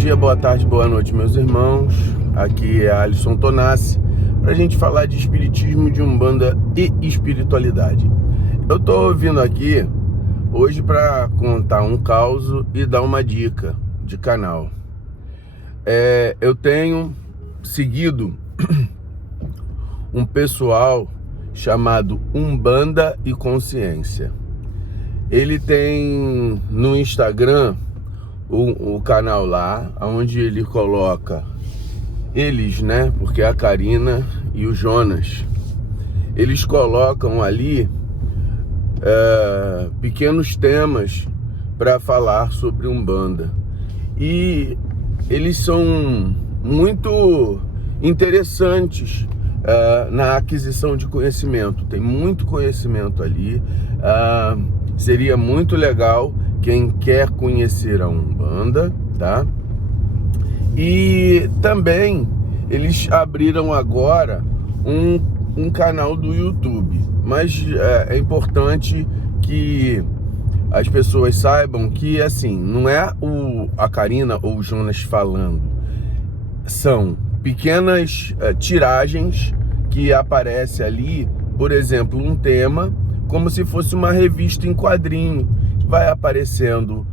dia, boa tarde, boa noite, meus irmãos. Aqui é Alisson Tonassi, para a gente falar de espiritismo, de umbanda e espiritualidade. Eu tô vindo aqui hoje para contar um caso e dar uma dica de canal. Eu tenho seguido um pessoal chamado Umbanda e Consciência. Ele tem no Instagram o canal lá, onde ele coloca eles, né? Porque a Karina e o Jonas, eles colocam ali pequenos temas para falar sobre Umbanda. E eles são muito interessantes na aquisição de conhecimento. Tem muito conhecimento ali. Seria muito legal quem quer conhecer a Umbanda, tá? E também eles abriram agora um canal do YouTube. Mas é importante que as pessoas saibam que, assim, não é a Karina ou o Jonas falando. São pequenas tiragens que aparece ali, por exemplo, um tema, como se fosse uma revista em quadrinho. Vai aparecendo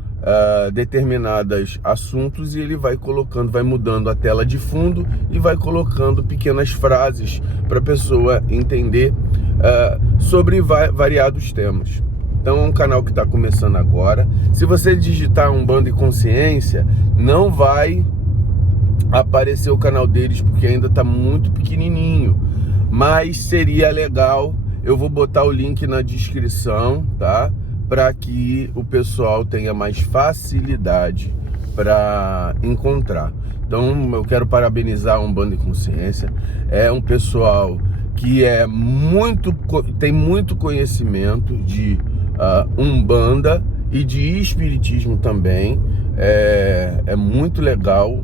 determinados assuntos e ele vai colocando, vai mudando a tela de fundo e vai colocando pequenas frases para a pessoa entender sobre variados temas. Então é um canal que está começando agora. Se você digitar Umbanda e Consciência, não vai aparecer o canal deles, porque ainda está muito pequenininho, mas seria legal. Eu vou botar o link na descrição, tá? Para que o pessoal tenha mais facilidade para encontrar. Então eu quero parabenizar a Umbanda e Consciência. É um pessoal que tem muito conhecimento de Umbanda e de espiritismo também. É muito legal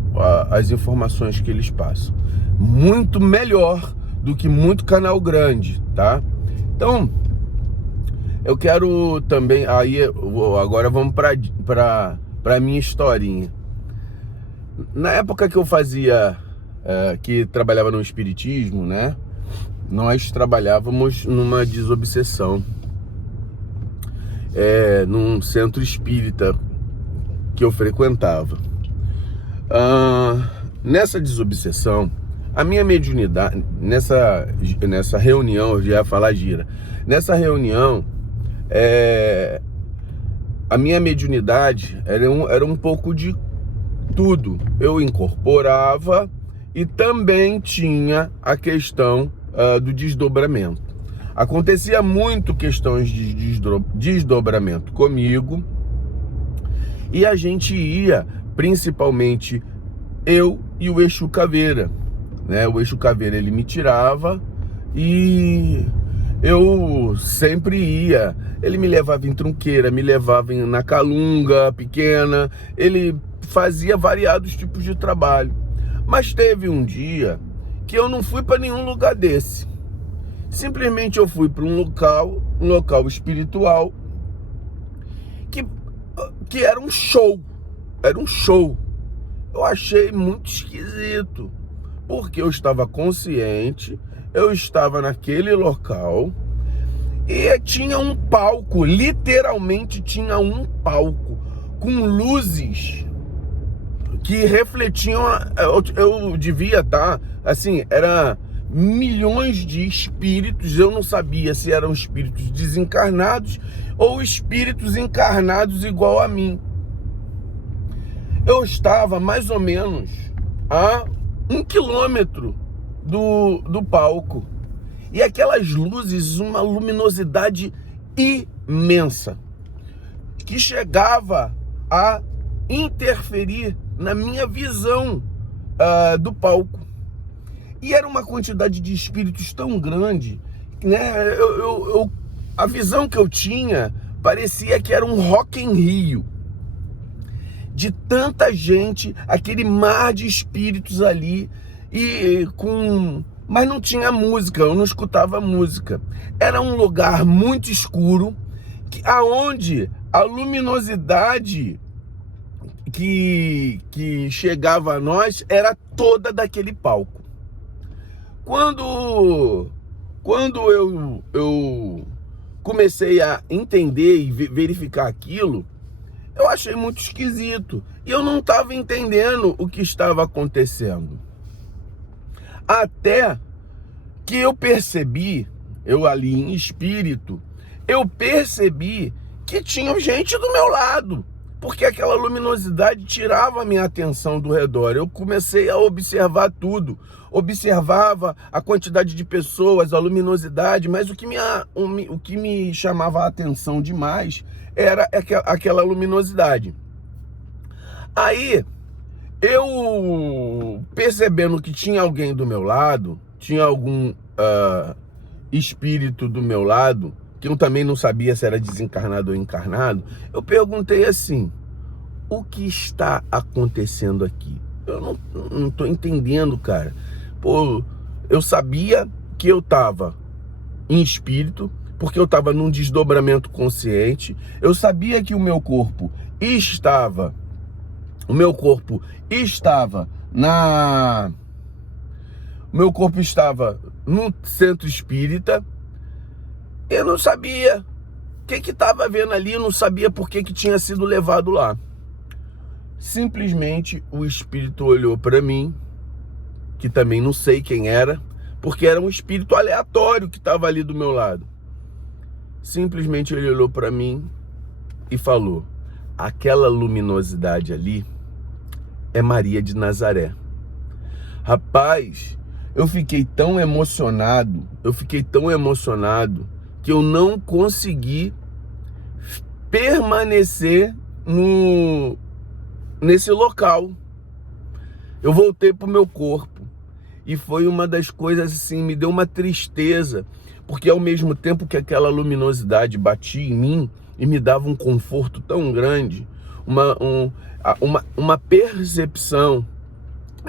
as informações que eles passam. Muito melhor do que muito canal grande, tá? Então, eu quero também, agora vamos para a minha historinha. Na época que eu que trabalhava no espiritismo, né? Nós trabalhávamos numa desobsessão, num centro espírita que eu frequentava. Nessa desobsessão, a minha mediunidade, nessa reunião, eu já ia falar gira, nessa reunião, a minha mediunidade era um pouco de tudo. Eu incorporava e também tinha a questão do desdobramento. Acontecia muito questões de desdobramento comigo, e a gente ia, principalmente eu e o Exu Caveira, né? O Exu Caveira, ele me tirava e eu sempre ia. Ele me levava em Trunqueira, me levava na Calunga pequena, ele fazia variados tipos de trabalho. Mas teve um dia que eu não fui para nenhum lugar desse. Simplesmente eu fui para um local espiritual que era um show. Era um show. Eu achei muito esquisito, porque eu estava consciente, eu estava naquele local e tinha um palco, literalmente tinha um palco com luzes que refletiam. Eu devia estar, assim, era milhões de espíritos. Eu não sabia se eram espíritos desencarnados ou espíritos encarnados igual a mim. Eu estava mais ou menos a 1 quilômetro do palco. E aquelas luzes, uma luminosidade imensa, que chegava a interferir na minha visão do palco. E era uma quantidade de espíritos tão grande, né? A visão que eu tinha parecia que era um Rock in Rio. De tanta gente, aquele mar de espíritos ali, mas não tinha música, eu não escutava música. Era um lugar muito escuro, aonde a luminosidade que chegava a nós era toda daquele palco. Quando eu comecei a entender e verificar aquilo, eu achei muito esquisito. E eu não estava entendendo o que estava acontecendo. Até que eu percebi, eu ali em espírito, eu percebi que tinha gente do meu lado. Porque aquela luminosidade tirava a minha atenção do redor. Eu comecei a observar tudo. Observava a quantidade de pessoas, a luminosidade, mas o que me chamava a atenção demais era aquela luminosidade. Aí, eu percebendo que tinha alguém do meu lado, tinha algum espírito do meu lado, que eu também não sabia se era desencarnado ou encarnado, eu perguntei assim: o que está acontecendo aqui? Eu não tô entendendo, cara. Pô, eu sabia que eu tava em espírito, porque eu tava num desdobramento consciente. Eu sabia que o meu corpo estava no centro espírita. Eu não sabia o que estava vendo ali, eu não sabia por que tinha sido levado lá. Simplesmente o espírito olhou para mim, que também não sei quem era, porque era um espírito aleatório que estava ali do meu lado. Simplesmente ele olhou para mim e falou: aquela luminosidade ali é Maria de Nazaré. Rapaz, eu fiquei tão emocionado, que eu não consegui permanecer nesse local. Eu voltei pro meu corpo e foi uma das coisas assim, me deu uma tristeza, porque ao mesmo tempo que aquela luminosidade batia em mim e me dava um conforto tão grande, uma percepção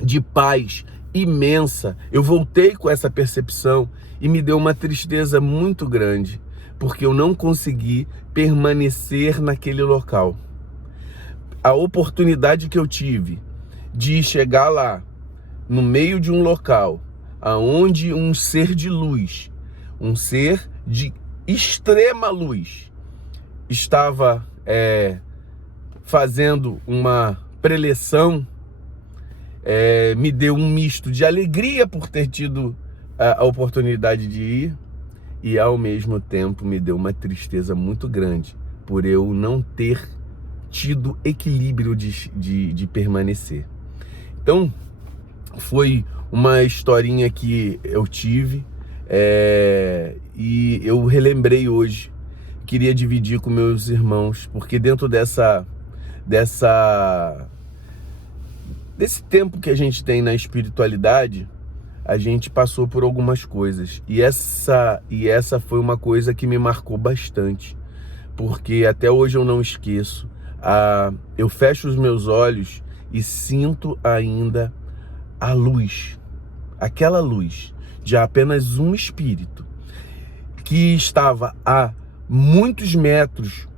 de paz imensa, eu voltei com essa percepção e me deu uma tristeza muito grande, porque eu não consegui permanecer naquele local. A oportunidade que eu tive de chegar lá, no meio de um local, aonde um ser de luz, um ser de extrema luz, estava fazendo uma preleção, me deu um misto de alegria por ter tido a oportunidade de ir, e ao mesmo tempo me deu uma tristeza muito grande por eu não ter tido equilíbrio de permanecer. Então, foi uma historinha que eu tive e eu relembrei hoje. Queria dividir com meus irmãos, porque dentro desse tempo que a gente tem na espiritualidade, a gente passou por algumas coisas. E essa foi uma coisa que me marcou bastante, porque até hoje eu não esqueço. Eu fecho os meus olhos e sinto ainda a luz, aquela luz de apenas um espírito que estava a muitos metros,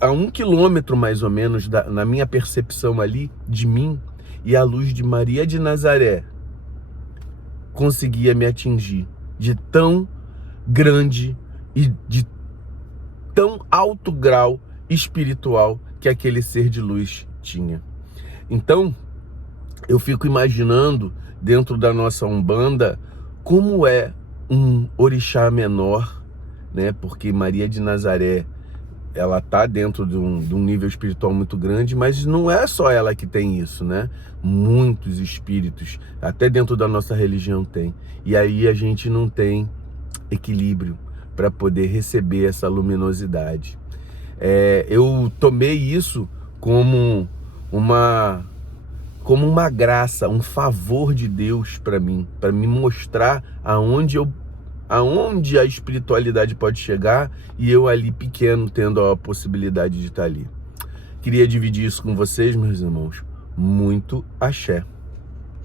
a 1 quilômetro mais ou menos na minha percepção ali de mim, e a luz de Maria de Nazaré conseguia me atingir de tão grande e de tão alto grau espiritual que aquele ser de luz tinha. Então, eu fico imaginando, dentro da nossa Umbanda, como é um orixá menor, né? Porque Maria de Nazaré, ela tá dentro de um nível espiritual muito grande, mas não é só ela que tem isso, né? Muitos espíritos, até dentro da nossa religião tem. E aí a gente não tem equilíbrio para poder receber essa luminosidade. Eu tomei isso como uma graça, um favor de Deus para mim, para me mostrar aonde a espiritualidade pode chegar, e eu ali pequeno tendo a possibilidade de estar ali. Queria dividir isso com vocês, meus irmãos. Muito axé.